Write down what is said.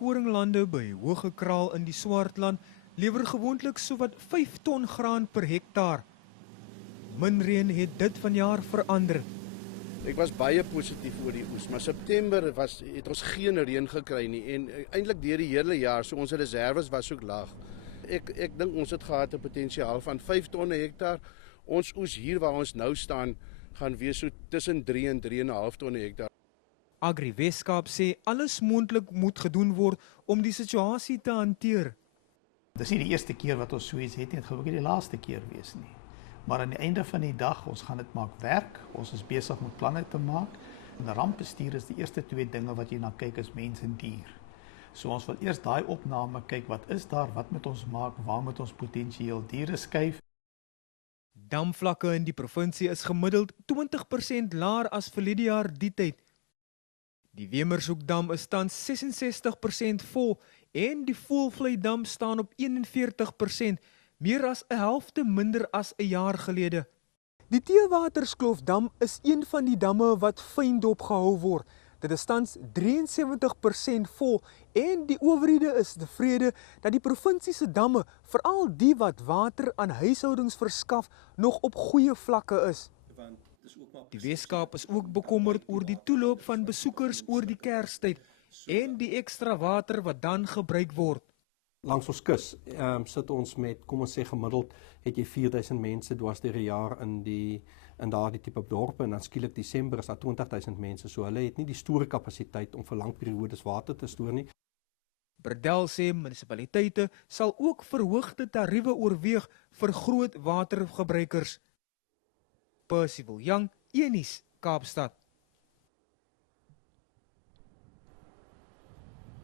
koringlande by Hoëgekraal in die Swartland lewer gewoonlik sowat 5 ton graan per hektaar. Min reën het dit vanjaar verander. Ek was baie positief oor die oes, maar September het ons geen reën gekry nie en eintlik deur die hele jaar, so ons reserves was ook laag. Ek dink ons het gehad 'n potensiaal van 5 ton per hektaar. Ons oes hier waar ons nou staan gaan wees so tussen 3 en 3,5 ton per hektaar. Agri Weskaap sê alles moontlik moet gedoen word om die situasie te hanteer. Dis nie die eerste keer wat ons so iets het nie, dit gaan ook nie die laaste keer wees nie. Maar aan die einde van die dag, ons gaan dit maak werk, ons is besig met planne te maak. En rampbestuur is die eerste 2 dinge wat jy na kyk is mens en dier. So ons wil eers daai opname kyk, wat is daar, wat moet ons maak, waar moet ons potensieel diere skuif. Damvlakke in die provinsie is gemiddeld 20% laer as verlede jaar die tyd. Die Wemershoekdam is tans 66% vol en die Voëlvlei-dam staan op 41%, meer as 'n helfte minder as 'n jaar gelede. Die Theewaterskloofdam is een van die damme wat fyn dopgehou word. Dit is tans 73% vol en die owerhede is tevrede dat die provinsie se damme, veral die wat water aan huishoudings verskaf, nog op goeie vlakke is. Die Weskaap is ook bekommerd oor die toeloop van besoekers oor die Kerstyd en die ekstra water wat dan gebruik word. Langs ons kus sit ons met, kom ons sê gemiddeld, het jy 4000 mense dwars deur die jaar in daardie tipe dorpe en dan skielik Desember is daar 20000 mense. So hulle het nie die storekapasiteit om vir lang periodes water te stoor nie. Bredel sê munisipaliteite sal ook verhoogde tariewe oorweeg vir groot watergebruikers. Percival Young, Unies, Kaapstad.